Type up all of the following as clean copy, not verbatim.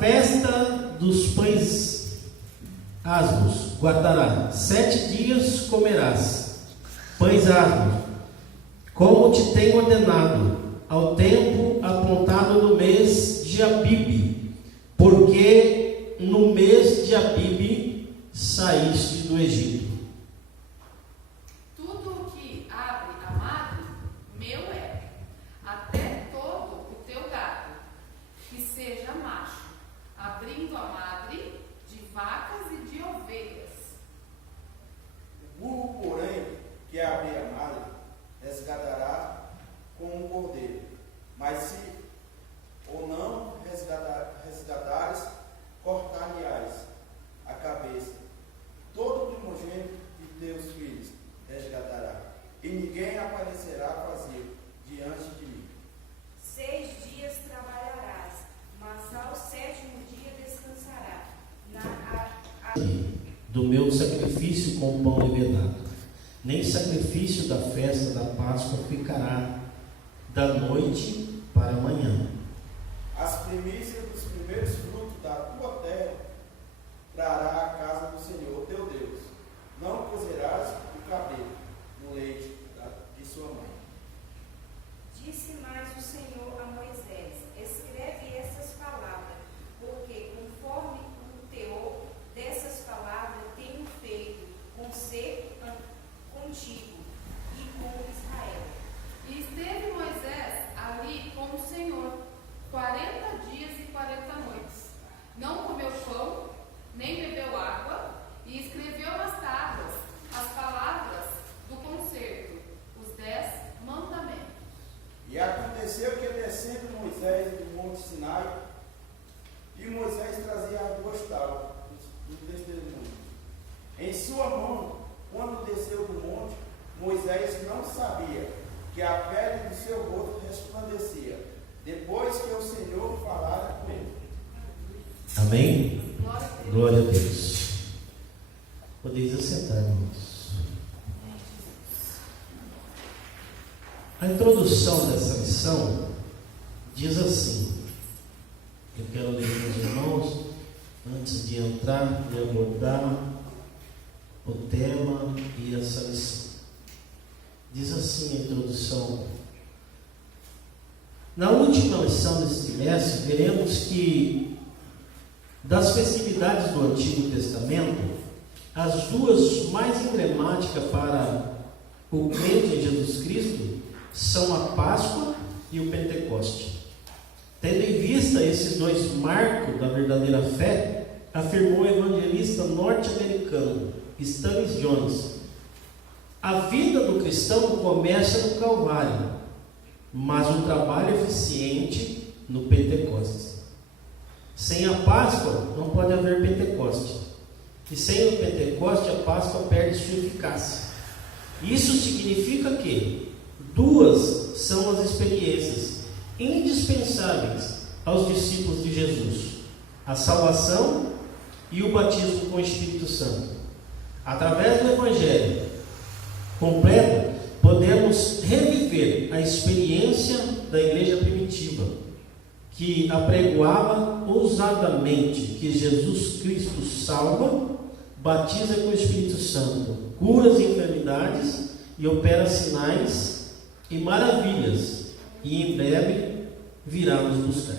festa dos pães asmos guardará. 7 dias comerás pães asmos, como te tenho ordenado, ao tempo apontado no mês de Abibe, porque no mês de Abibe saíste do Egito. Tudo o que abre a madre, meu é, até todo o teu gado, que seja macho, abrindo a madre de vacas e de ovelhas. O burro, porém, que abrir a madre, resgatará como um cordeiro. Mas se ou não resgatares, cortar-lhe-ás a cabeça. Todo primogênito de teus filhos resgatará, e ninguém aparecerá vazio diante de mim. 6 dias trabalharás, mas ao 7º dia descansarás. Do meu sacrifício com pão levedado, nem sacrifício da festa da Páscoa ficará da noite para a manhã. As primícias dos primeiros frutos da tua terra trará a casa do Senhor teu Deus. Não cozerás o cabelo no leite de sua mãe. Disse mais o Senhor a Moisés: escreve essas palavras, porque conforme o teor dessas palavras tenho feito contigo e com Israel. E esteve Moisés ali com o Senhor 40 dias e 40 noites. Não comeu pão, nem bebeu água, e escreveu nas tábuas as palavras do concerto, os 10 mandamentos. E aconteceu que, descendo Moisés do monte Sinai, e Moisés trazia as 2 tábuas do testemunho em sua mão. Quando desceu do monte, Moisés não sabia que a pele do seu rosto resplandecia, depois que o Senhor falara com ele. Amém? Glória a Deus. Podeis assentar, irmãos. A introdução dessa lição diz assim. Eu quero ler para os irmãos, antes de entrar e abordar o tema e essa lição. Diz assim a introdução: na última lição desse trimestre, veremos que das festividades do Antigo Testamento, as 2 mais emblemáticas para o crente em Jesus Cristo são a Páscoa e o Pentecoste. Tendo em vista esses 2 marcos da verdadeira fé, afirmou o evangelista norte-americano Stanley Jones: a vida do cristão começa no Calvário, mas o trabalho eficiente no Pentecostes. Sem a Páscoa não pode haver Pentecoste, e sem o Pentecoste a Páscoa perde sua eficácia. Isso significa que 2 são as experiências indispensáveis aos discípulos de Jesus: a salvação e o batismo com o Espírito Santo. Através do Evangelho completo, podemos reviver a experiência da igreja primitiva, que apregoava ousadamente que Jesus Cristo salva, batiza com o Espírito Santo, cura as enfermidades e opera sinais e maravilhas, e em breve virá nos buscar.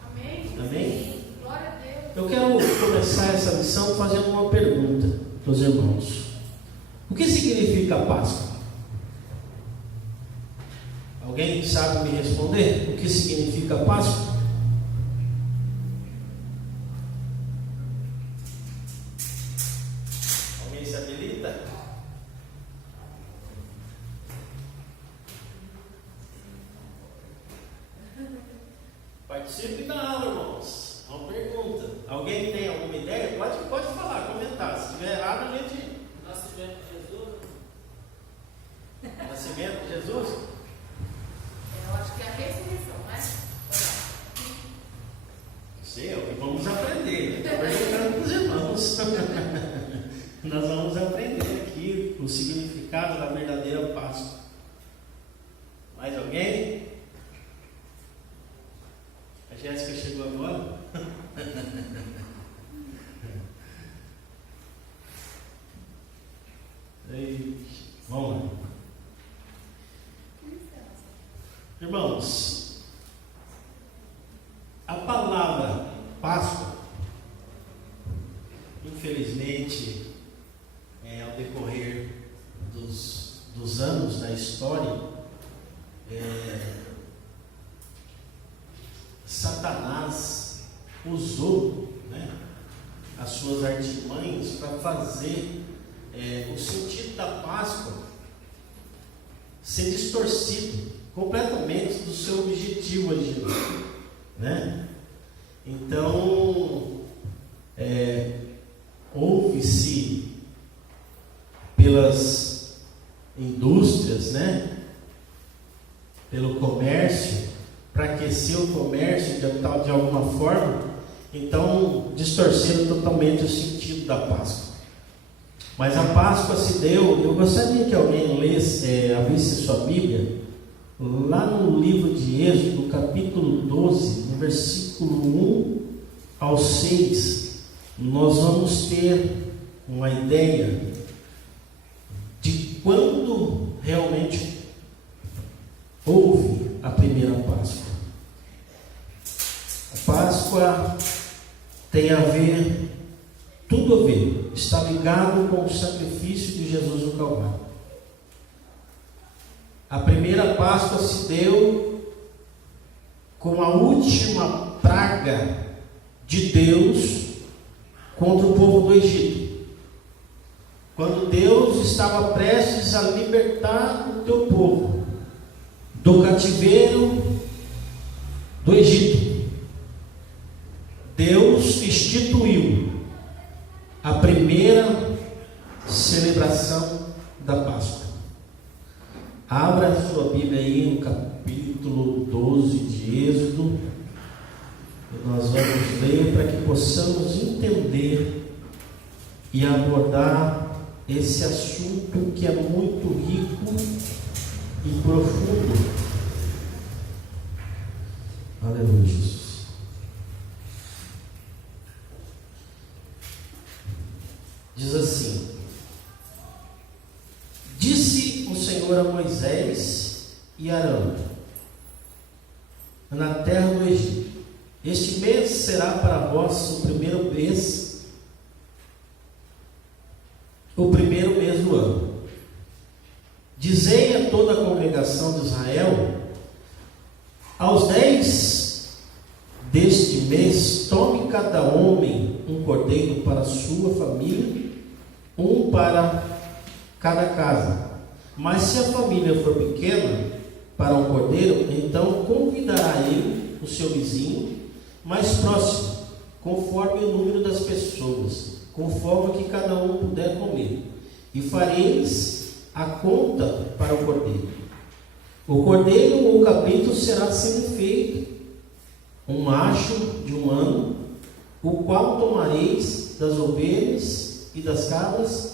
Amém? Amém? Glória a Deus. Eu quero começar essa lição fazendo uma pergunta para os irmãos. O que significa a Páscoa? Alguém sabe me responder o que significa a Páscoa? Alguém se habilita? Participe da aula, irmãos. É uma pergunta. Alguém tem alguma ideia? Pode falar, comentar. Se estiver errado, a gente... Nascimento de Jesus. Nascimento de Jesus? Eu acho que é a ressurreição, né? Sei, é o que vamos aprender. Estou perguntando para os irmãos. Nós vamos aprender aqui o significado da verdadeira Páscoa. Mais alguém? A Jéssica chegou agora? Infelizmente, ao decorrer dos anos da história, Satanás usou, né, as suas artimanhas para fazer o sentido da Páscoa ser distorcido completamente do seu objetivo original, né? Então, houve-se pelas indústrias, né, pelo comércio, para aquecer o comércio de alguma forma, então distorceram totalmente o sentido da Páscoa. Mas a Páscoa se deu, eu gostaria que alguém abrisse sua Bíblia, lá no livro de Êxodo, capítulo 12, no versículo 1 ao 6, nós vamos ter uma ideia de quando realmente houve a primeira Páscoa. A Páscoa tem a ver, tudo a ver, está ligado com o sacrifício de Jesus no Calvário. A primeira Páscoa se deu com a última praga de Deus contra o povo do Egito. Quando Deus estava prestes a libertar o teu povo do cativeiro do Egito, Deus instituiu a primeira celebração da Páscoa. Abra a sua Bíblia aí no capítulo 12 de Êxodo, e nós vamos ler para que possamos entender e abordar esse assunto que é muito rico e profundo. Aleluia, Jesus. Diz assim: disse o Senhor a Moisés e Arão na terra do Egito: este mês será para vós o primeiro mês do ano. Dizei a toda a congregação de Israel: aos 10 deste mês, tome cada homem um cordeiro para a sua família, um para cada casa. Mas se a família for pequena para um cordeiro, então convidará ele o seu vizinho mais próximo, conforme o número das pessoas, conforme que cada um puder comer, e fareis a conta para o cordeiro. O cordeiro ou cabrito será sempre feito um macho de 1 ano, o qual tomareis das ovelhas e das cabras,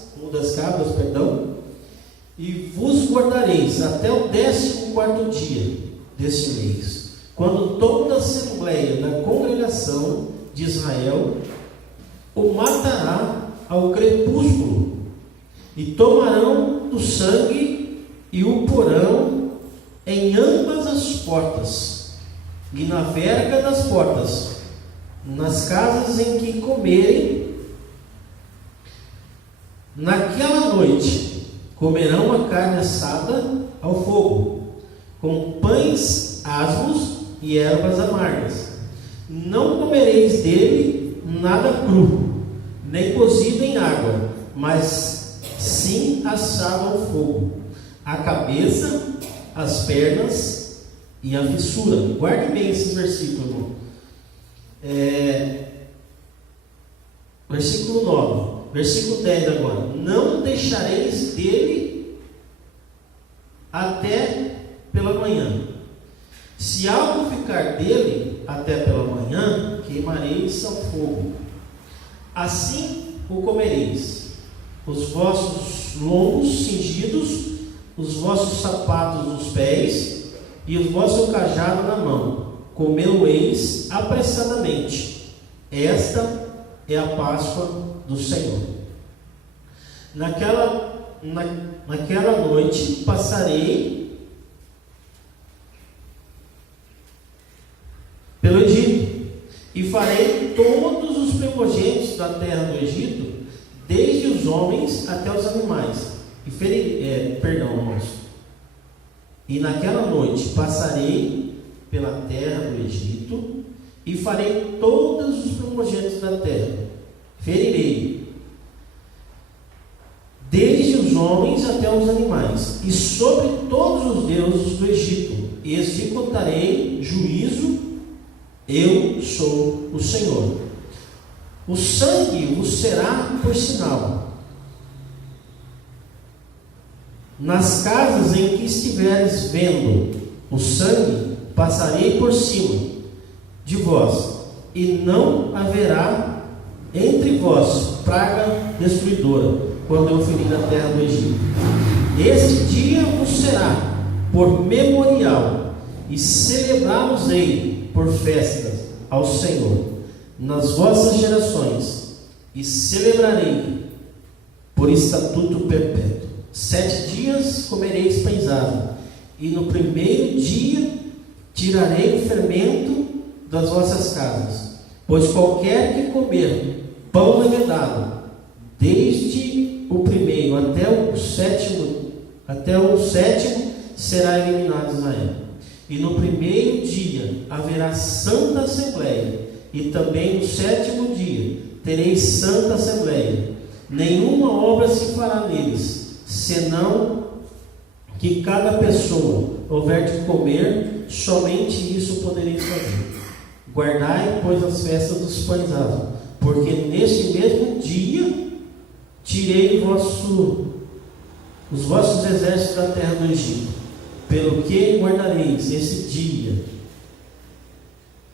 e vos guardareis até o 14º dia deste mês, quando toda a assembleia da congregação de Israel o matará ao crepúsculo, e tomarão do sangue e o porão em ambas as portas e na verga das portas, nas casas em que comerem. Naquela noite comerão a carne assada ao fogo, com pães asmos e ervas amargas. Não comereis dele nada cru, nem cozido em água, mas sim assado ao fogo, a cabeça, as pernas e a fissura. Guarde bem esse versículo, irmão. Versículo 9. Versículo 10 agora: não deixareis dele até pela manhã. Se algo ficar dele até pela manhã, queimareis ao fogo. Assim o comereis, os vossos lombos cingidos, os vossos sapatos nos pés e o vosso cajado na mão. Comê-lo-eis apressadamente. Esta é a Páscoa do Senhor. Naquela noite passarei pelo Egito, e farei todos os primogênitos da terra do Egito, desde os homens até os animais. E naquela noite passarei pela terra do Egito e farei todos os primogênitos da terra. Ferirei desde os homens até os animais, e sobre todos os deuses do Egito executarei juízo. Eu sou o Senhor. O sangue vos será por sinal nas casas em que estiveres vendo o sangue, passarei por cima de vós, e não haverá entre vós praga destruidora, quando eu ferir a terra do Egito. Este dia vos será por memorial, e celebrá-los-ei por festas ao Senhor nas vossas gerações, e celebrarei por estatuto perpétuo. 7 dias comereis pães asmos, e no primeiro dia tirarei o fermento das vossas casas, pois qualquer que comer pão levedado, desde o primeiro até o sétimo será eliminado de Israel. E no primeiro dia haverá santa assembleia, e também no 7º dia tereis santa assembleia. Nenhuma obra se fará neles, senão que cada pessoa houver de comer, somente isso podereis fazer. Guardai, pois, as festas dos pães asmos, porque neste mesmo dia tirei os vossos exércitos da terra do Egito. Pelo que guardareis esse dia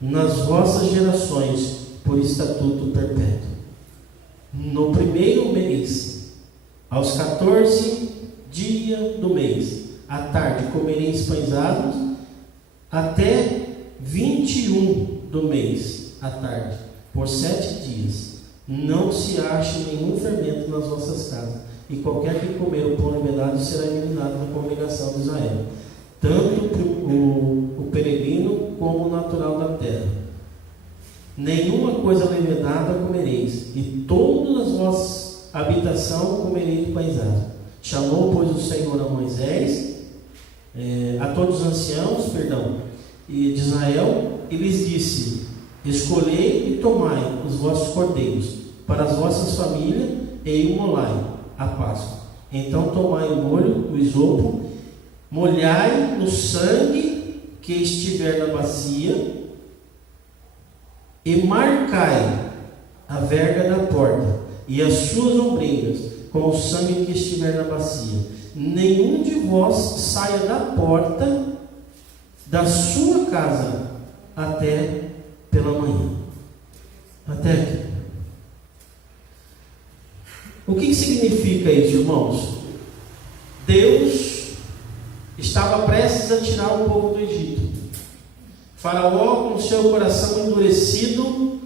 nas vossas gerações por estatuto perpétuo. No primeiro mês, aos 14 dias do mês, à tarde comereis pães asmos, até 21 do mês, à tarde, por 7 dias. Não se ache nenhum fermento nas vossas casas, e qualquer que comer o pão levedado será eliminado da congregação de Israel, tanto o peregrino como o natural da terra. Nenhuma coisa levedada comereis, e todas as vossas habitação comereis de pães asmos. Chamou, pois, o Senhor a Moisés, a todos os anciãos, de Israel, e lhes disse: escolhei e tomai os vossos cordeiros para as vossas famílias, e imolai a Páscoa. Então tomai o molho, o isopo, molhai no sangue que estiver na bacia, e marcai a verga da porta e as suas ombreiras com o sangue que estiver na bacia. Nenhum de vós saia da porta da sua casa até pela manhã. Até aqui. O que significa isso, irmãos? Deus estava prestes a tirar o povo do Egito. Faraó, com seu coração endurecido,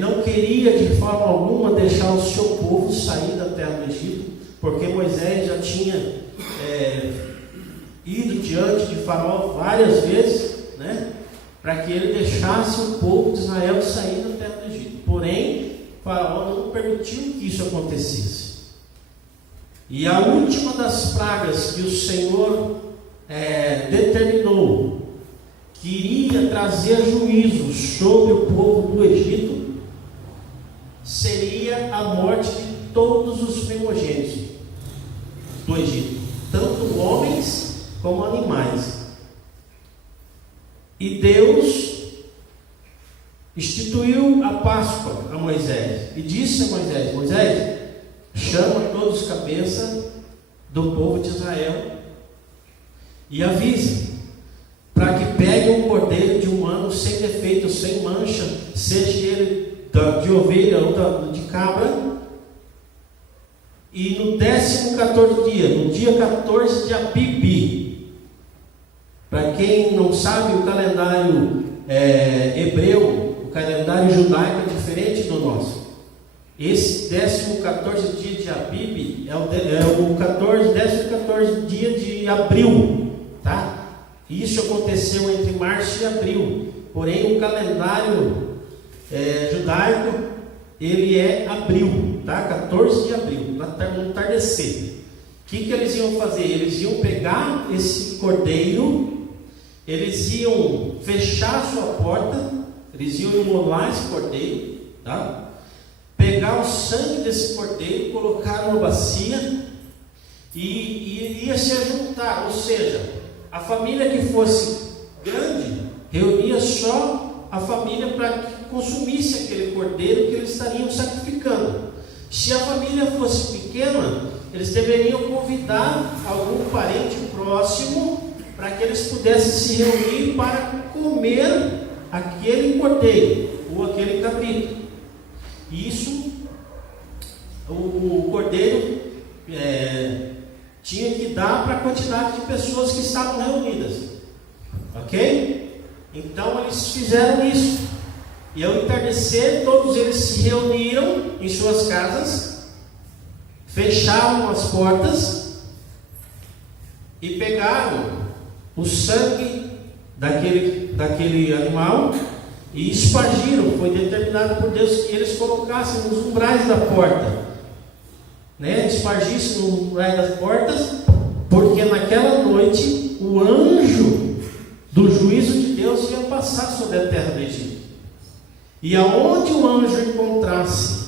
não queria de forma alguma deixar o seu povo sair da terra do Egito, porque Moisés já tinha ido diante de Faraó várias vezes, para que ele deixasse o povo de Israel sair da terra do Egito. Porém, Faraó não permitiu que isso acontecesse. E a última das pragas que o Senhor determinou que iria trazer juízo sobre o povo do Egito seria a morte de todos os primogênitos do Egito, tanto homens como animais. E Deus instituiu a Páscoa a Moisés e disse a Moisés: Moisés, chama todos os cabeças do povo de Israel e avise para que peguem um cordeiro de um ano sem defeito, sem mancha, seja ele de ovelha ou de cabra, e no 14º dia, no dia 14 de Abibe. Para quem não sabe, o calendário hebreu, o calendário judaico é diferente do nosso. Esse 14º dia de Abibe é o 14º dia de abril, tá? Isso aconteceu entre março e abril. Porém, o calendário judaico, ele é abril. tá? 14 de abril, no entardecer. O que eles iam fazer? Eles iam pegar esse cordeiro, eles iam fechar a sua porta, eles iam imolar esse cordeiro, tá? Pegar o sangue desse cordeiro, colocar numa bacia e ia se juntar, ou seja, a família que fosse grande reunia só a família para que consumisse aquele cordeiro que eles estariam sacrificando. Se a família fosse pequena, eles deveriam convidar algum parente próximo para que eles pudessem se reunir para comer aquele cordeiro ou aquele cabrito. Isso, o cordeiro tinha que dar para a quantidade de pessoas que estavam reunidas, ok? Então eles fizeram isso, e ao entardecer todos eles se reuniram em suas casas, fecharam as portas e pegaram o sangue daquele animal e espargiram. Foi determinado por Deus que eles colocassem nos umbrais da porta, né? Espargissem nos umbrais das portas, porque naquela noite o anjo do juízo de Deus ia passar sobre a terra do Egito. E aonde o anjo encontrasse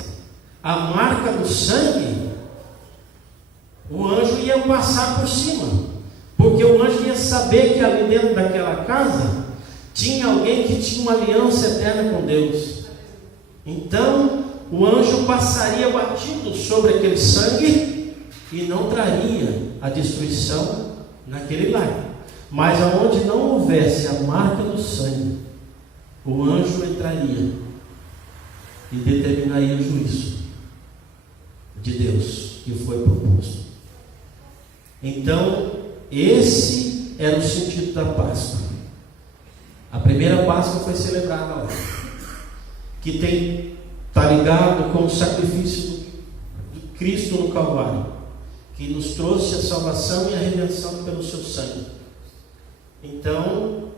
a marca do sangue, o anjo ia passar por cima, porque o anjo ia saber que ali dentro daquela casa tinha alguém que tinha uma aliança eterna com Deus. Então o anjo passaria batido sobre aquele sangue e não traria a destruição naquele lar. Mas aonde não houvesse a marca do sangue, o anjo entraria e determinaria o juízo de Deus que foi proposto. Então, esse era o sentido da Páscoa. A primeira Páscoa foi celebrada lá, que está ligado com o sacrifício de Cristo no Calvário, que nos trouxe a salvação e a redenção pelo seu sangue. Então,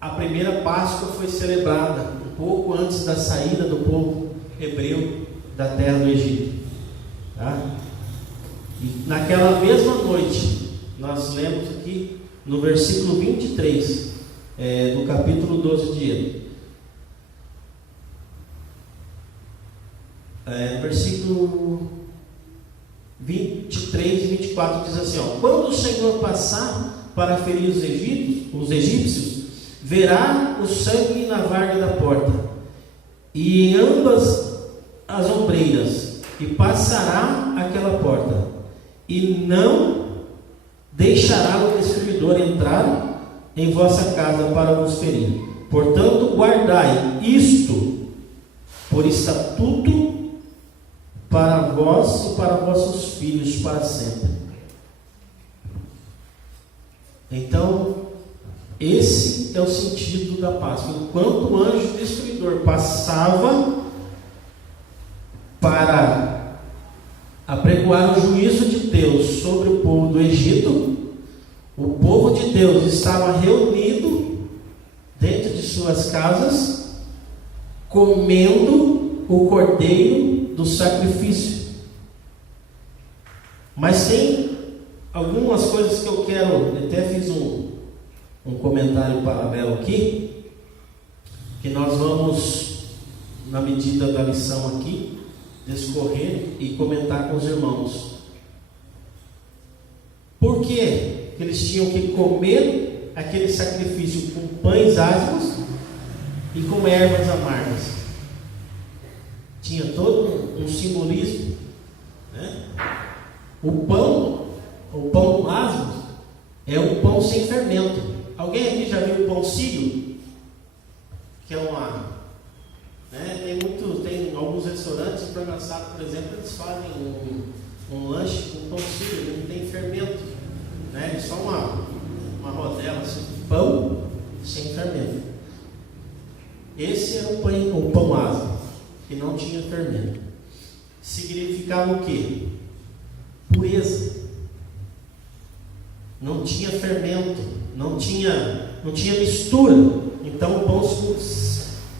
a primeira Páscoa foi celebrada um pouco antes da saída do povo hebreu da terra do Egito, tá? E naquela mesma noite, nós lemos aqui no versículo 23 do capítulo 12 de Êxodo, versículo 23 e 24 diz assim, ó: quando o Senhor passar para ferir os egípcios, verá o sangue na varga da porta e em ambas as ombreiras, e passará aquela porta, e não deixará o destruidor entrar em vossa casa para vos ferir. Portanto, guardai isto por estatuto para vós e para vossos filhos para sempre. Então, esse é o sentido da Páscoa. Enquanto o anjo destruidor passava para apregoar o juízo de Deus sobre o povo do Egito, o povo de Deus estava reunido dentro de suas casas, comendo o cordeiro do sacrifício. Mas tem algumas coisas que eu quero, até fiz um comentário paralelo aqui, que nós vamos, na medida da lição aqui, discorrer e comentar com os irmãos. Por que eles tinham que comer aquele sacrifício com pães ázimos e com ervas amargas? Tinha todo um simbolismo, né? O pão ázimo é um pão sem fermento. Alguém aqui já viu o pão sírio? Que é uma... Tem alguns restaurantes, em supermercado, por exemplo, eles fazem um lanche com pão sírio, ele não tem fermento, né? É só uma rodela assim, pão sem fermento. Esse era o pão ázimo, que não tinha fermento. Significava o quê? Pureza. Não tinha fermento, não tinha mistura. Então o pão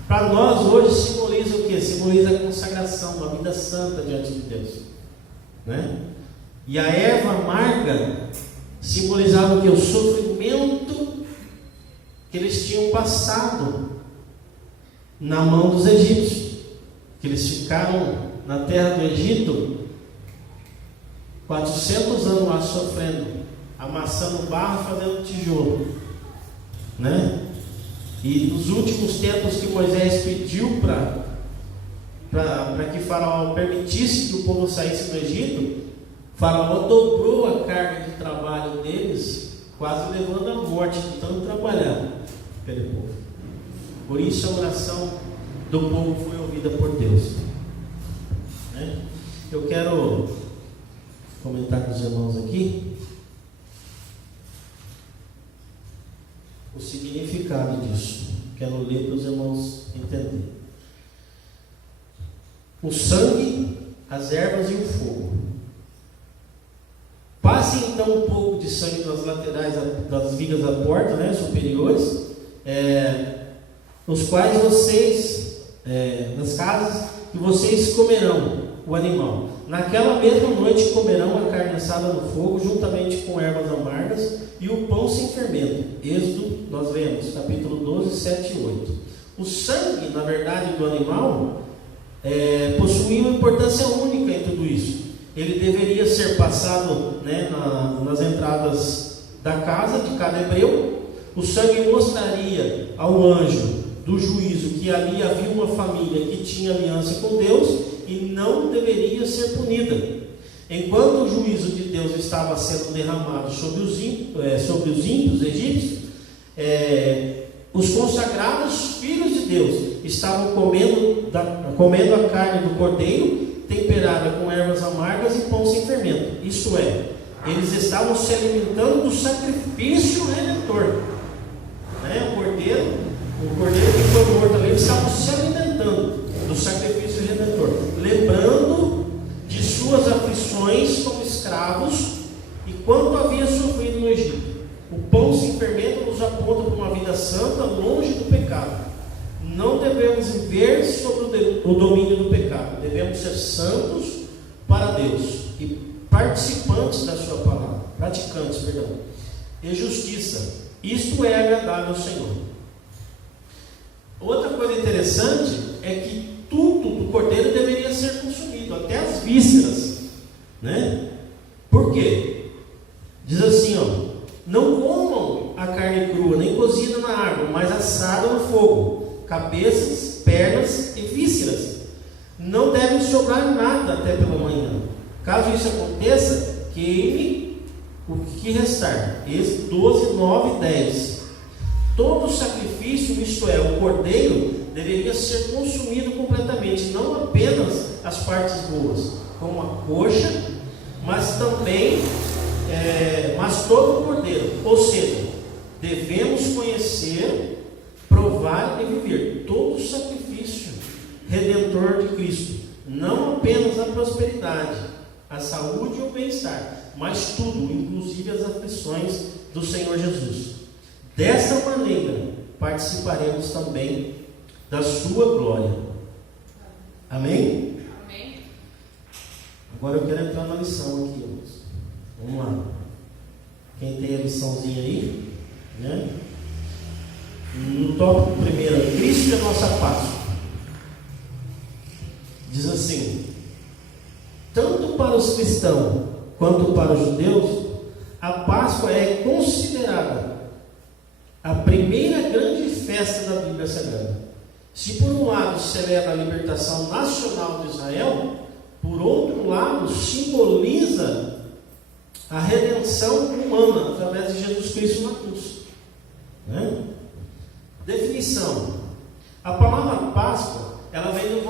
Para nós hoje simboliza o quê? Simboliza a consagração, uma vida santa diante de Deus, né? E a erva amarga simbolizava o quê? O sofrimento que eles tinham passado na mão dos egípcios, que eles ficaram na terra do Egito 400 anos lá sofrendo, amassando barro e fazendo tijolo, né? E nos últimos tempos que Moisés pediu para que Faraó permitisse que o povo saísse do Egito, Faraó dobrou a carga de trabalho deles, quase levando à morte de tanto trabalhar aquele povo. Por isso a oração do povo foi ouvida por Deus, né? Eu quero comentar com os irmãos aqui o significado disso. Quero ler para os irmãos entenderem. O sangue, as ervas e o fogo. Passe então um pouco de sangue nas laterais das vigas da porta, né, superiores, nos quais vocês, nas casas, que vocês comerão o animal. Naquela mesma noite comerão a carne assada no fogo, juntamente com ervas amargas e o pão sem fermento. Êxodo, nós vemos, capítulo 12, 7 e 8. O sangue, na verdade, do animal possuía uma importância única em tudo isso. Ele deveria ser passado, né, nas entradas da casa de cada hebreu. O sangue mostraria ao anjo do juízo que ali havia uma família que tinha aliança com Deus e não deveria ser punida. Enquanto o juízo de Deus estava sendo derramado sobre os ímpios egípcios, os consagrados filhos de Deus estavam comendo a carne do cordeiro, temperada com ervas amargas e pão sem fermento. Isto é, eles estavam se alimentando do sacrifício redentor, né? O cordeiro que foi morto ali, eles estavam se alimentando do sacrifício redentor, lembrando de suas aflições como escravos e quanto havia sofrido no Egito. O pão sem fermento nos aponta para uma vida santa, longe do pecado. Não devemos viver sobre o domínio do pecado. Devemos ser santos para Deus e participantes da sua palavra, praticantes, perdão, e justiça. Isto é agradável ao Senhor. Outra coisa interessante é que tudo do cordeiro deveria ser consumido, até as vísceras, né? Por quê? Diz assim, ó: não comam a carne crua, nem cozida na água, mas assada no fogo, cabeças, pernas e vísceras. Não deve sobrar nada até pela manhã. Caso isso aconteça, queime o que restar. Êxodo 12, 9 e 10. Todo sacrifício, isto é, o cordeiro, deveria ser consumido completamente, não apenas as partes boas, como a coxa, mas também todo o cordeiro. Ou seja, devemos conhecer, provar e viver todo o sacrifício redentor de Cristo, não apenas a prosperidade, a saúde e o bem-estar, mas tudo, inclusive as aflições do Senhor Jesus. Dessa maneira, participaremos também da sua glória. Amém? Amém. Agora eu quero entrar na lição aqui, irmãos. Vamos lá. Quem tem a liçãozinha aí, né? No tópico primeiro, Cristo é a nossa Páscoa. Diz assim: tanto para os cristãos quanto para os judeus, a Páscoa é considerada a primeira grande festa da Bíblia Sagrada. Se por um lado celebra a libertação nacional de Israel, por outro lado simboliza a redenção humana através de Jesus Cristo na cruz, né? Definição: a palavra Páscoa, ela vem do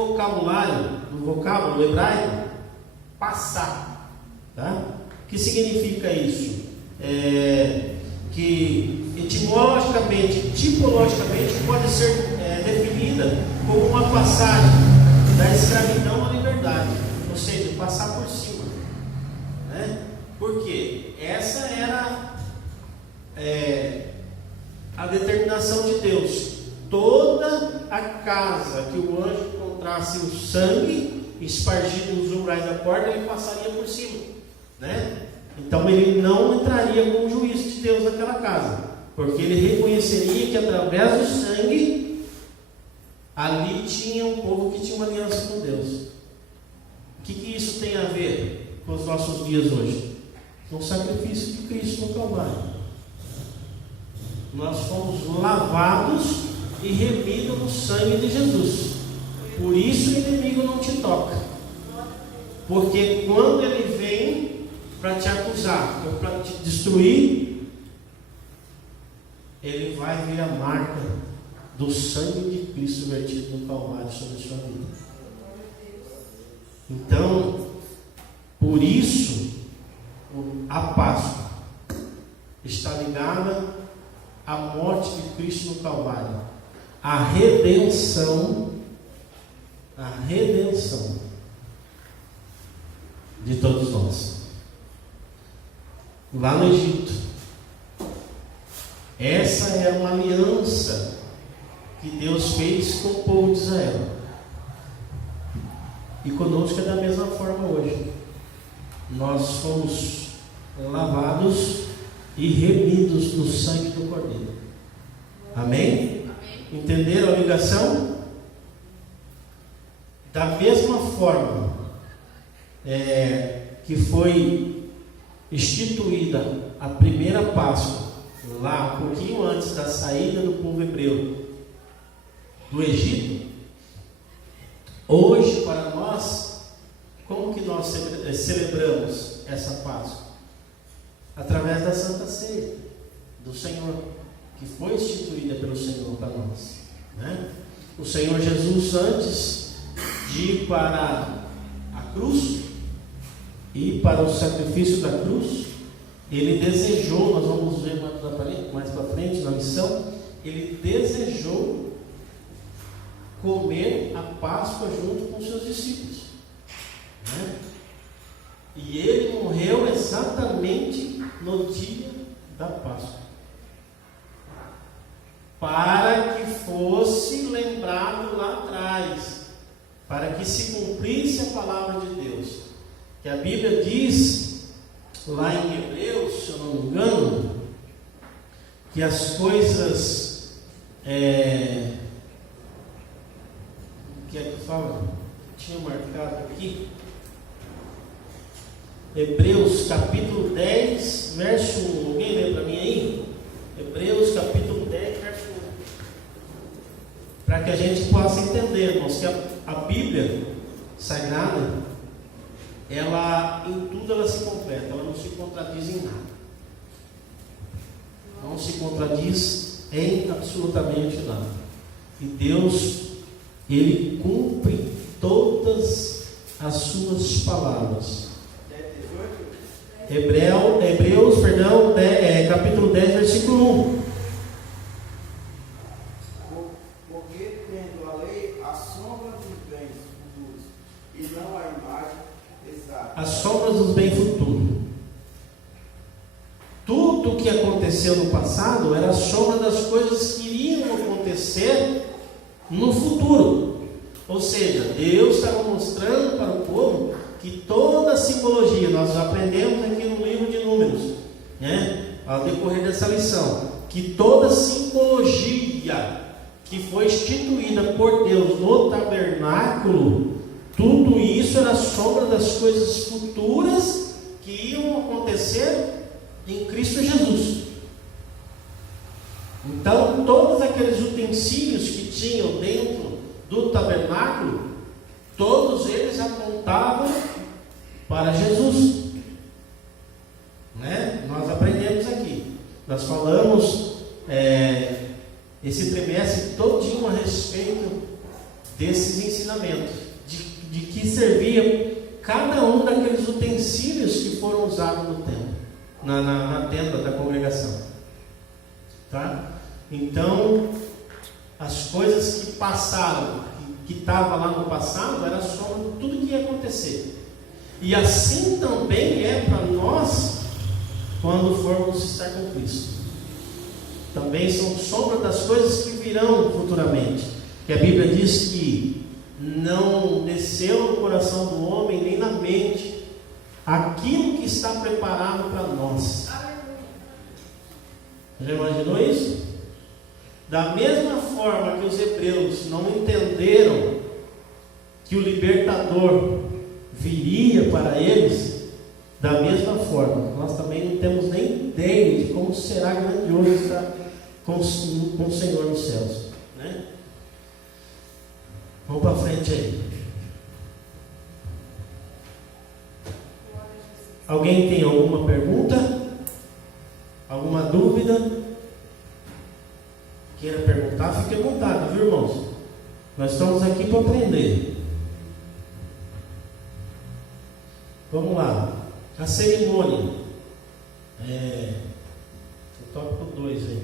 vocábulo hebraico passar, tá? Que significa isso? Que etimologicamente, tipologicamente pode ser definida como uma passagem da escravidão à liberdade, ou seja, passar por cima, né? Porque essa era a determinação de Deus. Toda a casa que o anjo encontrasse o sangue espargido nos umbrais da porta, ele passaria por cima, né? Então ele não entraria com o juízo de Deus naquela casa, porque ele reconheceria que através do sangue ali tinha um povo que tinha uma aliança com Deus. O que isso tem a ver com os nossos dias hoje? Com o sacrifício de Cristo no Calvário. Nós fomos lavados e remidos no sangue de Jesus. Por isso o inimigo não te toca. Porque quando ele vem para te acusar ou para te destruir, ele vai ver a marca do sangue de Cristo vertido no Calvário sobre a sua vida. Então, por isso, a Páscoa está ligada à morte de Cristo no Calvário, a redenção de todos nós. Lá no Egito, essa é uma aliança que Deus fez com o povo de Israel, e conosco é da mesma forma hoje. Nós fomos lavados e remidos no sangue do Cordeiro. Amém? Entenderam a ligação? Da mesma forma que foi instituída a primeira Páscoa, lá um pouquinho antes da saída do povo hebreu do Egito, hoje para nós, como que nós celebramos essa Páscoa? Através da Santa Ceia do Senhor, que foi instituída pelo Senhor para nós, né? O Senhor Jesus, antes de ir para a cruz e para o sacrifício da cruz, ele desejou, nós vamos ver mais para frente na missão, ele desejou comer a Páscoa junto com seus discípulos, né? E ele morreu exatamente no dia da Páscoa, para que fosse lembrado lá atrás, para que se cumprisse a palavra de Deus, que a Bíblia diz lá em Hebreus, se eu não me engano, que as coisas que é que fala, tinha marcado aqui, Hebreus capítulo 10, verso 1. Alguém lê para mim aí? Hebreus capítulo 10, verso 1. Para que a gente possa entender, irmãos, que a Bíblia Sagrada, ela, em tudo ela se completa, ela não se contradiz em nada. Não se contradiz em absolutamente nada. E Deus, Ele cumpre todas as suas palavras. Hebreus, capítulo 10, versículo 1. Porque tendo a lei a sombra dos bens futuros e não a imagem exata. As sombras dos bens futuros. Tudo o que aconteceu no passado era a sombra das coisas que iriam acontecer no futuro. Ou seja, Deus estava mostrando para o povo que toda a simbologia, nós aprendemos aqui no livro de Números, né, ao decorrer dessa lição, que toda simbologia que foi instituída por Deus no tabernáculo, tudo isso era sombra das coisas futuras que iam acontecer em Cristo Jesus. Então, todos aqueles utensílios que tinham dentro do tabernáculo, todos eles apontavam para Jesus, né? Nós aprendemos aqui, nós falamos esse trimestre todinho a respeito desses ensinamentos, de que servia cada um daqueles utensílios que foram usados no templo, na tenda da congregação, tá? Então, as coisas que passaram, que estava lá no passado, era sombra de tudo que ia acontecer. E assim também é para nós quando formos estar com Cristo. Também são sombra das coisas que virão futuramente. que a Bíblia diz que não desceu no coração do homem nem na mente aquilo que está preparado para nós. Já imaginou isso? Da mesma forma que os hebreus não entenderam que o libertador viria para eles, da mesma forma, nós também não temos nem ideia de como será grandioso estar com o Senhor nos céus, né? Vamos para frente aí. Alguém tem alguma pergunta? Alguma dúvida? Queira perguntar, fique à vontade, viu, irmãos? Nós estamos aqui para aprender. Vamos lá. A cerimônia. O tópico 2 aí.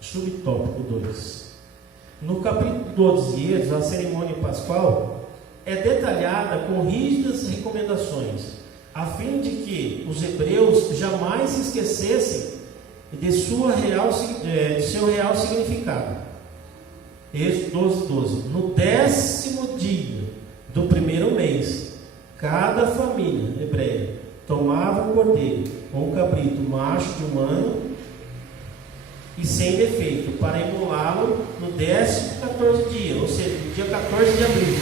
Subtópico 2. No capítulo 12 de Êxodo, a cerimônia pascual é detalhada com rígidas recomendações, a fim de que os hebreus jamais se esquecessem de seu real significado. Êxodo 12. No 10º dia do primeiro mês, cada família hebreia tomava um cordeiro ou um cabrito macho de 1 ano e sem defeito, para imolá-lo no 14º dia, ou seja, no dia 14 de abril.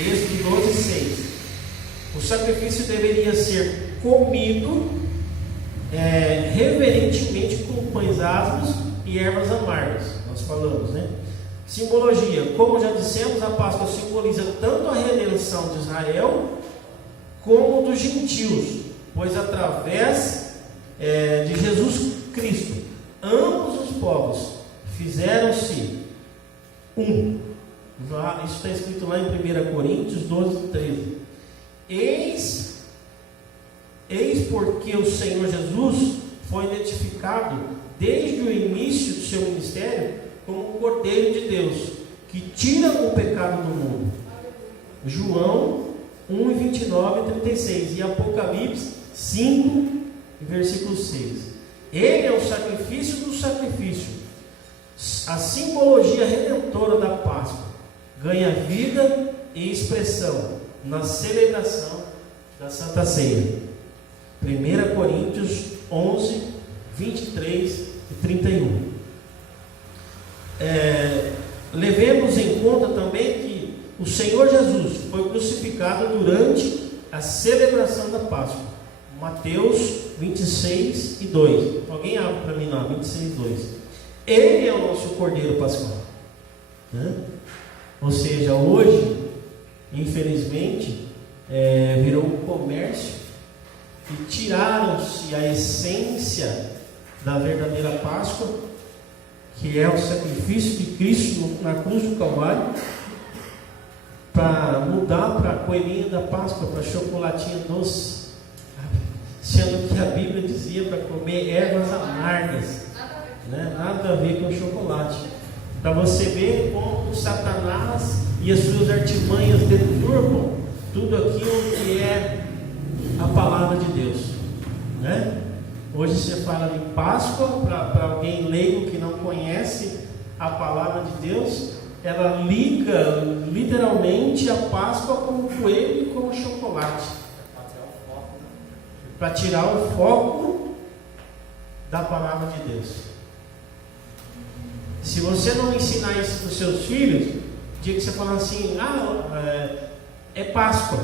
Êxodo 12:6. O sacrifício deveria ser comido reverentemente com pães ázimos e ervas amargas. Nós falamos, né? Simbologia. Como já dissemos, a Páscoa simboliza tanto a redenção de Israel como dos gentios, pois através de Jesus Cristo, ambos os povos fizeram-se um. Isso está escrito lá em 1 Coríntios 12:13. Eis porque o Senhor Jesus foi identificado desde o início do seu ministério como o Cordeiro de Deus, que tira o pecado do mundo. João 1:29-36 e Apocalipse 5, versículo 6. Ele é o sacrifício do sacrifício. A simbologia redentora da Páscoa ganha vida e expressão na celebração da Santa Ceia. 1 Coríntios 11, 23 e 31. Levemos em conta também que o Senhor Jesus foi crucificado durante a celebração da Páscoa. Mateus 26 e 2. Alguém abre para mim lá, 26 e 2. Ele é o nosso Cordeiro Pascual, né? Ou seja, hoje, infelizmente, virou um comércio e tiraram-se a essência da verdadeira Páscoa, que é o sacrifício de Cristo na cruz do Calvário, para mudar para a coelhinha da Páscoa, para chocolatinha doce, sendo que a Bíblia dizia para comer ervas amargas, né? Nada a ver com chocolate. Para você ver como Satanás e as suas artimanhas deturpam tudo aquilo que é a palavra de Deus, né? Hoje você fala de Páscoa, para alguém leigo que não conhece a palavra de Deus, ela liga literalmente a Páscoa com o coelho e com o chocolate, para tirar o foco da palavra de Deus. Se você não ensinar isso para os seus filhos, o dia que você falar assim, é Páscoa,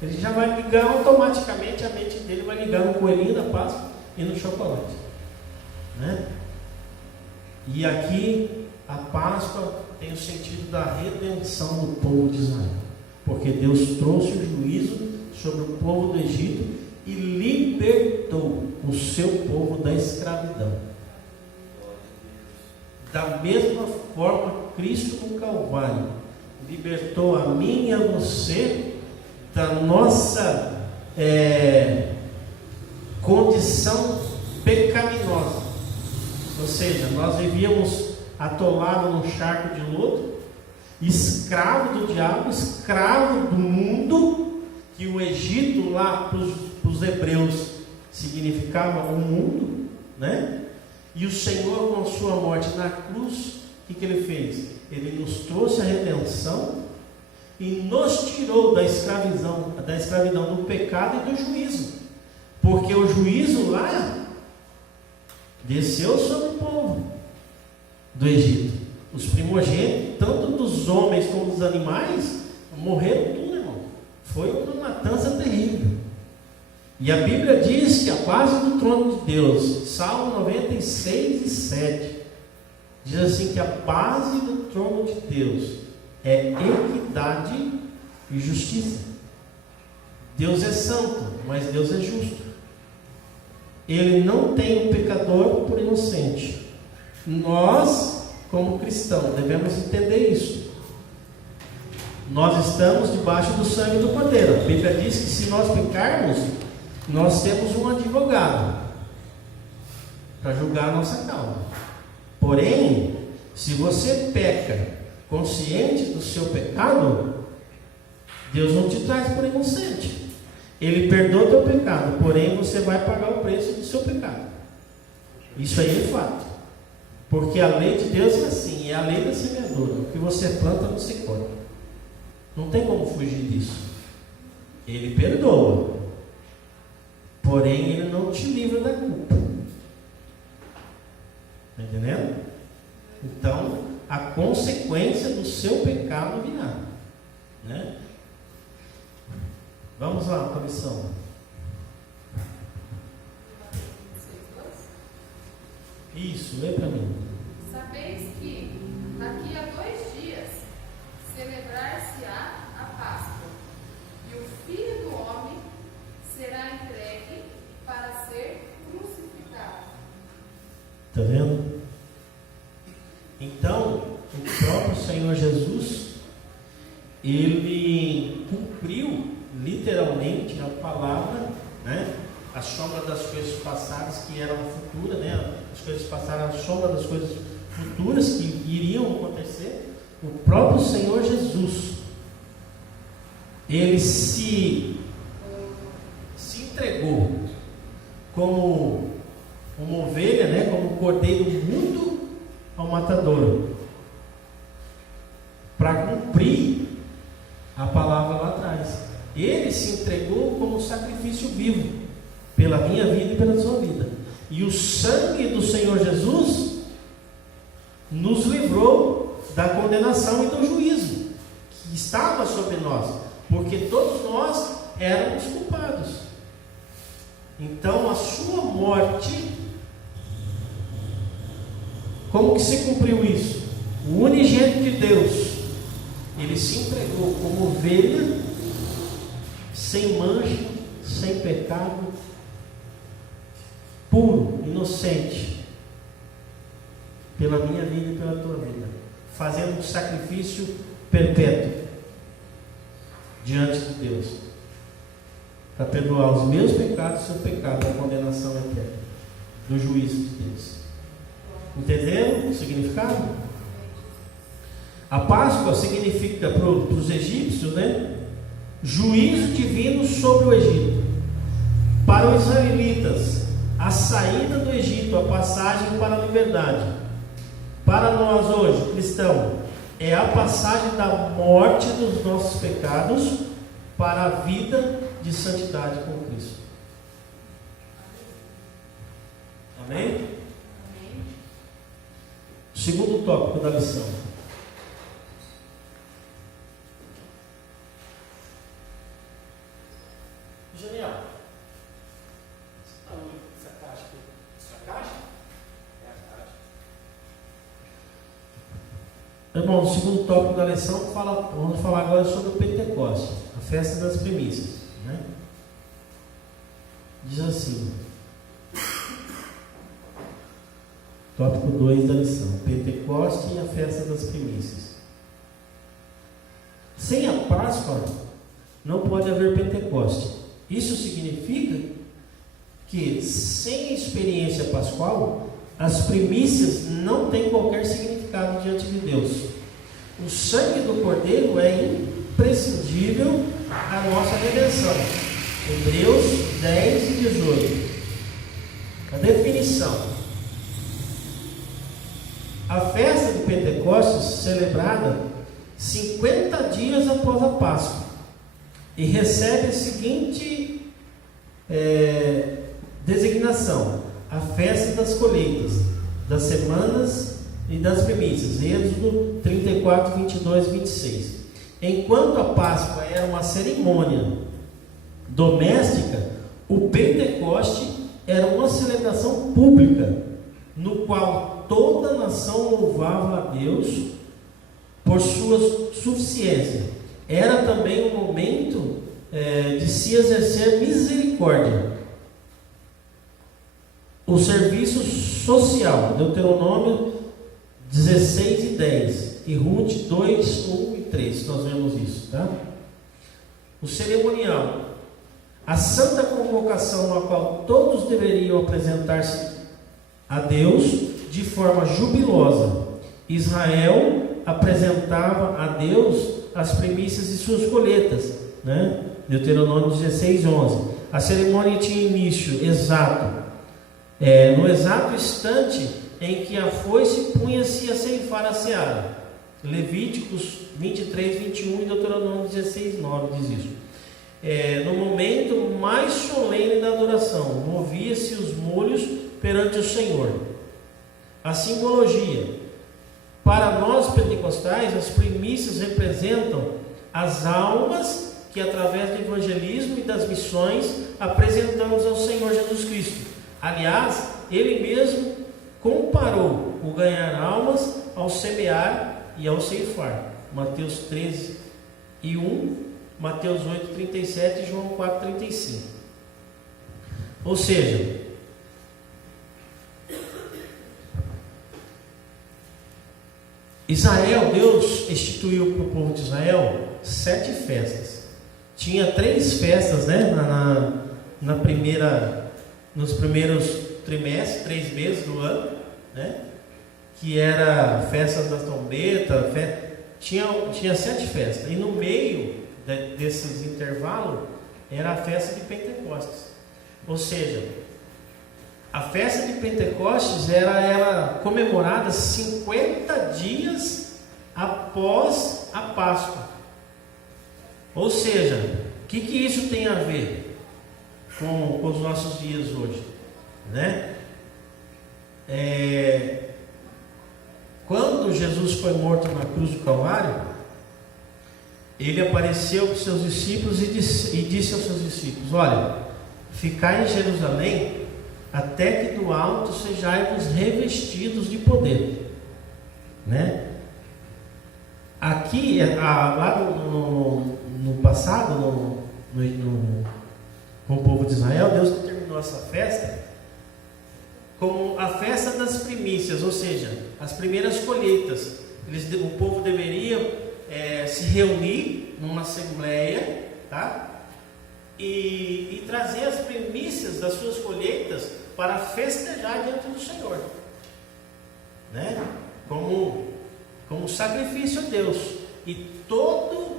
ele já vai ligar automaticamente, a mente dele vai ligar no coelhinho da Páscoa e no chocolate, né? E aqui a Páscoa tem o sentido da redenção do povo de Israel, porque Deus trouxe o juízo sobre o povo do Egito e libertou o seu povo da escravidão. Da mesma forma, Cristo no Calvário libertou a mim e a você da nossa condição pecaminosa. Ou seja, nós vivíamos atolados num charco de lodo, escravo do diabo, escravo do mundo, que o Egito lá para os hebreus significava o mundo, né? E o Senhor, com a sua morte na cruz, o que ele fez? Ele nos trouxe a redenção e nos tirou da escravidão do pecado e do juízo. Porque o juízo lá desceu sobre o povo do Egito. Os primogênitos, tanto dos homens como dos animais, morreram tudo, irmão. Foi uma matança terrível. E a Bíblia diz que a base do trono de Deus, Salmo 96:7, diz assim que a base do trono de Deus é equidade e justiça. Deus é santo, mas Deus é justo. Ele não tem o pecador por inocente. Nós, como cristãos, devemos entender isso. Nós estamos debaixo do sangue do Cordeiro. A Bíblia diz que se nós pecarmos, nós temos um advogado para julgar a nossa causa. Porém, se você peca consciente do seu pecado, Deus não te traz por inocente. Ele perdoa o teu pecado, porém você vai pagar o preço do seu pecado. Isso aí é fato. Porque a lei de Deus é assim, é a lei da semeadura. O que você planta, você colhe. Não tem como fugir disso. Ele perdoa, porém ele não te livra da culpa. Está entendendo? Então, a consequência do seu pecado virá, né? Vamos lá para a lição. Isso, lê para mim. Sabeis que daqui a 2 dias celebrar-se-á a Páscoa, e o Filho do Homem será entregue para ser crucificado. Está vendo? Então, o próprio Senhor Jesus, ele cumpriu literalmente a palavra, né? A sombra das coisas passadas que eram futuras, né? As coisas passadas, a sombra das coisas futuras que iriam acontecer. O próprio Senhor Jesus, ele se entregou como uma ovelha, né? Como um cordeiro mudo ao matadouro, para cumprir a palavra lá atrás. Ele se entregou como sacrifício vivo, pela minha vida e pela sua vida. E o sangue do Senhor Jesus nos livrou da condenação e do juízo que estava sobre nós, porque todos nós éramos culpados. Então a sua morte, como que se cumpriu isso? O unigênito de Deus, ele se entregou como ovelha, sem mancha, sem pecado, puro, inocente, pela minha vida e pela tua vida, fazendo um sacrifício perpétuo diante de Deus, para perdoar os meus pecados e o seu pecado, da condenação eterna, do juízo de Deus. Entenderam o significado? A Páscoa significa para os egípcios, né? Juízo divino sobre o Egito. Para os israelitas, a saída do Egito, a passagem para a liberdade. Para nós hoje, cristãos, é a passagem da morte dos nossos pecados para a vida de santidade com Cristo. Amém? Segundo tópico da lição. Genial. Essa caixa aqui. Essa caixa? É a caixa. Irmão, o segundo tópico da lição, vamos falar agora sobre o Pentecostes, a festa das primícias, né? Diz assim, tópico 2 da lição, Pentecostes e a festa das primícias. Sem a Páscoa não pode haver Pentecoste. Isso significa que sem a experiência pascual, as primícias não têm qualquer significado diante de Deus. O sangue do Cordeiro é imprescindível à nossa redenção. Hebreus 10 e 18. A definição. A festa do Pentecostes celebrada 50 dias após a Páscoa e recebe a seguinte designação: a festa das colheitas, das semanas e das primícias. Êxodo 34, 22, 26. Enquanto a Páscoa era uma cerimônia doméstica, o Pentecoste era uma celebração pública, no qual toda a nação louvava a Deus por sua suficiência. Era também um momento de se exercer misericórdia. O serviço social, Deuteronômio 16 e 10 e Ruth 2, 1 e 3, nós vemos isso, tá? O cerimonial, a santa convocação na qual todos deveriam apresentar-se a Deus de forma jubilosa. Israel apresentava a Deus as primícias de suas colheitas, né? Deuteronômio 16, 11. A cerimônia tinha início exato, no exato instante em que a foice punha-se a ceifar a seara. Levíticos 23, 21 e Deuteronômio 16, 9 diz isso. No momento mais solene da adoração, movia-se os molhos perante o Senhor. A simbologia: para nós pentecostais, as primícias representam as almas que, através do evangelismo e das missões, apresentamos ao Senhor Jesus Cristo. Aliás, Ele mesmo comparou o ganhar almas ao semear e ao ceifar. Mateus 13 e 1, Mateus 8, 37 e João 4, 35. Ou seja, Israel, Deus instituiu para o povo de Israel 7 festas. Tinha 3 festas, né, nos primeiros trimestres, 3 meses do ano, né, que era festa das trombetas, tinha 7 festas. E no meio desses intervalos era a festa de Pentecostes. Ou seja, a festa de Pentecostes era comemorada 50 dias após a Páscoa. Ou seja, o que isso tem a ver com os nossos dias hoje, né? Quando Jesus foi morto na cruz do Calvário, Ele apareceu para os seus discípulos e disse aos seus discípulos: olha, ficai em Jerusalém até que do alto sejais revestidos de poder, né? Aqui, lá no passado, com o povo de Israel, Deus determinou essa festa como a festa das primícias, ou seja, as primeiras colheitas. O povo deveria se reunir numa assembleia, tá? E trazer as primícias das suas colheitas para festejar diante do Senhor, né? Como sacrifício a Deus. E todo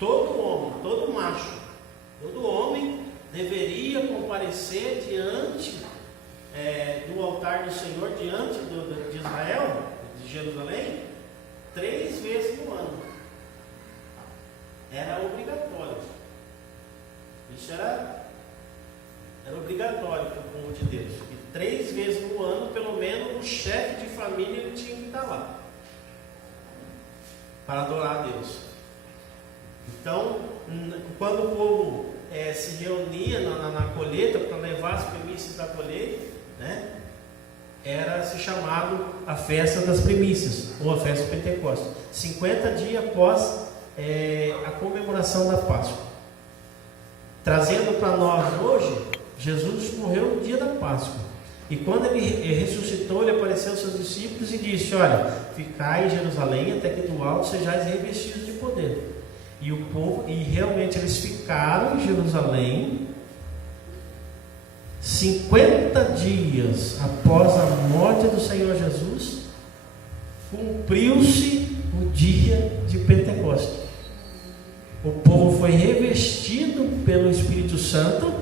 homem, todo macho, todo homem deveria comparecer diante do altar do Senhor, diante de Israel, de Jerusalém, 3 vezes no ano. Era obrigatório. Isso era obrigatório para o povo de Deus. E 3 vezes no ano, pelo menos, o chefe de família ele tinha que estar lá para adorar a Deus. Então, quando o povo se reunia na colheita para levar as primícias da colheita, né, era se chamado a festa das primícias, ou a festa do Pentecostes, 50 dias após a comemoração da Páscoa. Trazendo para nós hoje, Jesus morreu no dia da Páscoa. E quando ele ressuscitou, ele apareceu aos seus discípulos e disse: olha, ficai em Jerusalém até que do alto sejais revestidos de poder. E realmente eles ficaram em Jerusalém 50 dias após a morte do Senhor Jesus. Cumpriu-se o dia de Pentecostes. O povo foi revestido pelo Espírito Santo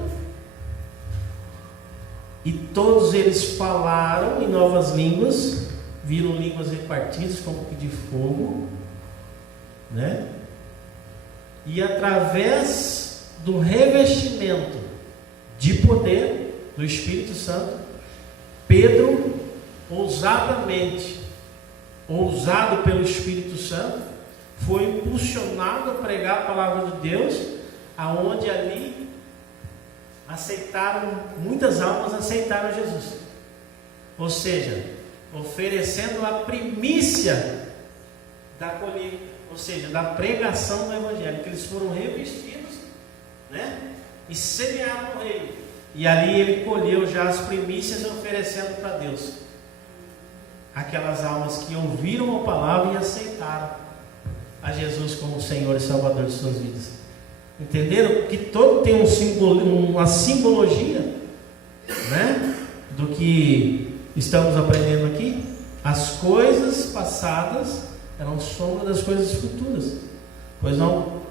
e todos eles falaram em novas línguas viram línguas repartidas como que de fogo, né? E através do revestimento de poder do Espírito Santo, Pedro, ousadamente, ousado pelo Espírito Santo, foi impulsionado a pregar a palavra de Deus, aonde ali muitas almas aceitaram Jesus. Ou seja, oferecendo a primícia da colheita, ou seja, da pregação do Evangelho, que eles foram revestidos, né? E semearam no reino. E ali ele colheu já as primícias, oferecendo para Deus aquelas almas que ouviram a palavra e aceitaram a Jesus como Senhor e Salvador de suas vidas. Entenderam? Que todo tem uma simbologia, né? Do que estamos aprendendo aqui. As coisas passadas eram sombra das coisas futuras. Pois não?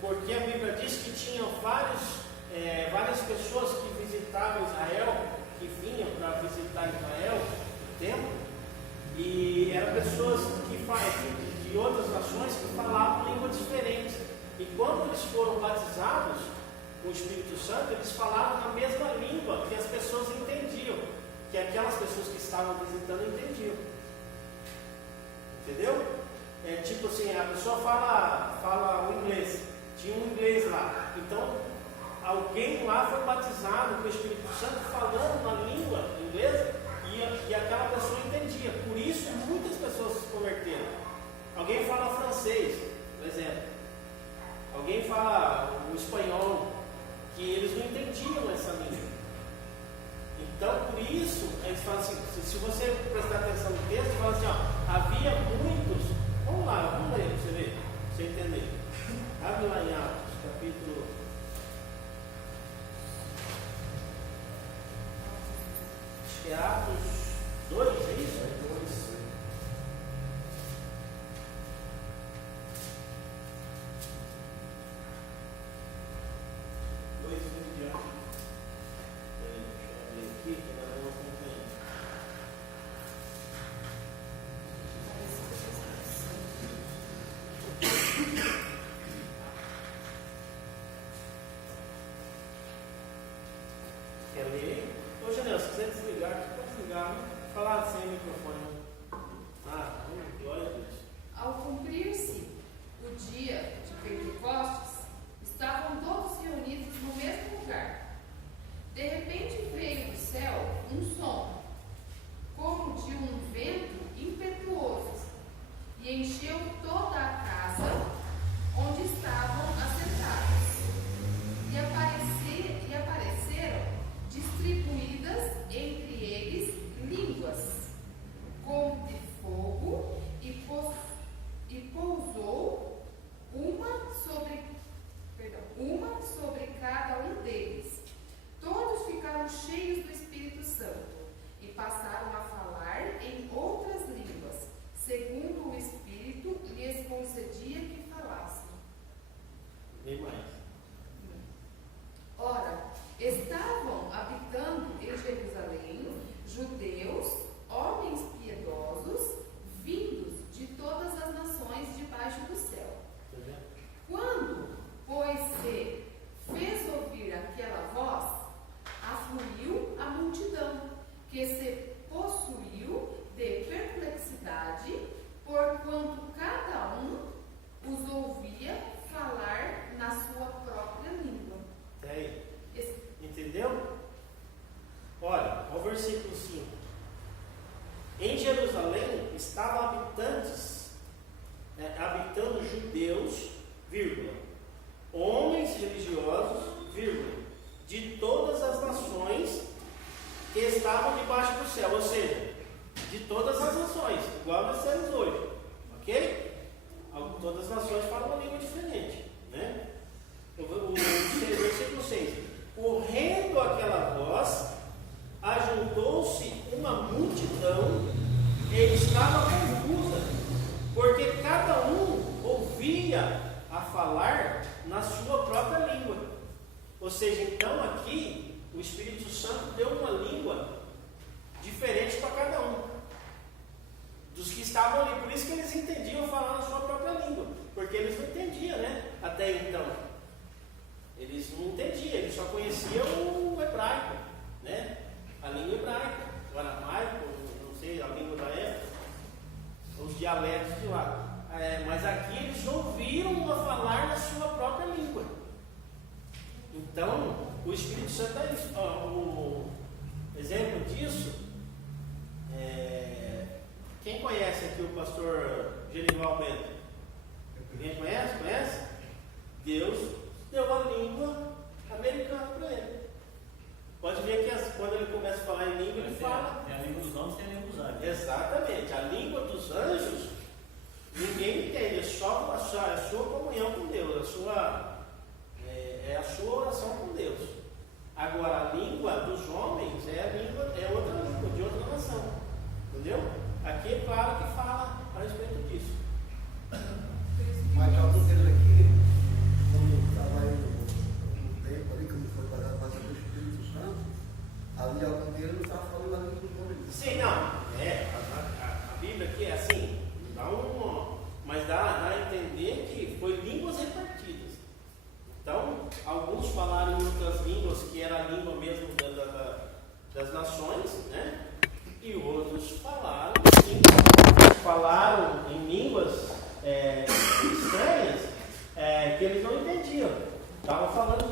Porque a Bíblia diz que tinham várias pessoas que visitavam Israel, que vinham para visitar Israel, o templo, e eram pessoas de outras nações que falavam línguas diferentes. E quando eles foram batizados com o Espírito Santo, eles falavam na mesma língua que as pessoas entendiam, que aquelas pessoas que estavam visitando entendiam. Entendeu? Tipo assim, a pessoa fala o inglês. Tinha um inglês lá. Então, alguém lá foi batizado com o Espírito Santo falando uma língua inglesa e aquela pessoa entendia. Por isso, muitas pessoas se converteram. Alguém fala francês, por exemplo. Alguém fala o espanhol, que eles não entendiam essa língua. Então, por isso, eles falam assim, se você prestar atenção no texto, fala assim, ó, havia muitos. Vamos lá, vamos ler para você ver, para você entender. Abre lá em Atos, capítulo. Acho que é Atos 2, é isso? É 2. Quer ler? Ô Janel, se quiser desligar, pode desligar, né? Falar sem microfone. Glória a Deus. Ao cumprir-se o dia de Pentecostes, estavam todos reunidos no mesmo lugar. De repente veio do céu um som, como de um vento impetuoso, e encheu toda a casa onde estavam assentados. E apareceram distribuídas entre eles línguas, como de fogo, e pousou uma sobre cada um deles. Todos ficaram cheios do Espírito Santo e passaram a falar em outras línguas, segundo o Espírito lhes concedia que falassem. Vem mais. Ora, estavam habitando em Jerusalém judeus, homens piedosos, vindos de todas as nações debaixo do céu. Quando, pois, se fez ouvir aquela voz, afluiu a multidão, que se possuiu de perplexidade, porquanto cada um os ouvia falar na sua própria língua. Aí. Entendeu? Olha, ao versículo 5. Em Jerusalém estavam habitando judeus, vírgula, homens religiosos, vírgula, de todas as nações que estavam debaixo do céu, ou seja, de todas as nações, igual nós temos hoje, ok? Todas as nações falam uma língua diferente, né? O versículo 6. Correndo aquela voz, ajuntou-se uma multidão aprendia a falar na sua própria língua. Ou seja, então aqui o Espírito Santo deu uma língua diferente para cada um dos que estavam ali. Por isso que eles entendiam falar na sua própria língua, porque eles não entendiam, né? Até então eles não entendiam, eles só conheciam o hebraico, né? A língua hebraica, o aramaico, não sei, a língua da época, os dialetos de lá. Mas aqui eles ouviram a falar na sua própria língua. Então, o Espírito Santo é isso. O exemplo disso, quem conhece aqui o pastor Genival Bento? Quem conhece? Conhece? Deus deu a língua americana para ele. Pode ver que quando ele começa a falar em língua, ele fala. Tem a língua dos homens, tem a língua dos anjos. Exatamente. A língua dos anjos, ninguém entende. É só a sua comunhão com Deus, é a sua oração com Deus. Agora, a língua dos homens é outra língua, de outra nação. Entendeu? Aqui é claro que fala a respeito disso. Mas alguns deles aqui, quando estava aí no tempo ali, quando foi para fazer o Espírito Santo, ali algum deles não estava falando a língua dos homens. Sim, não. A Bíblia aqui é assim, mas dá a entender que foi línguas repartidas. Então, alguns falaram em outras línguas, que era a língua mesmo das nações, né? E outros falaram em línguas estranhas que eles não entendiam. Estavam falando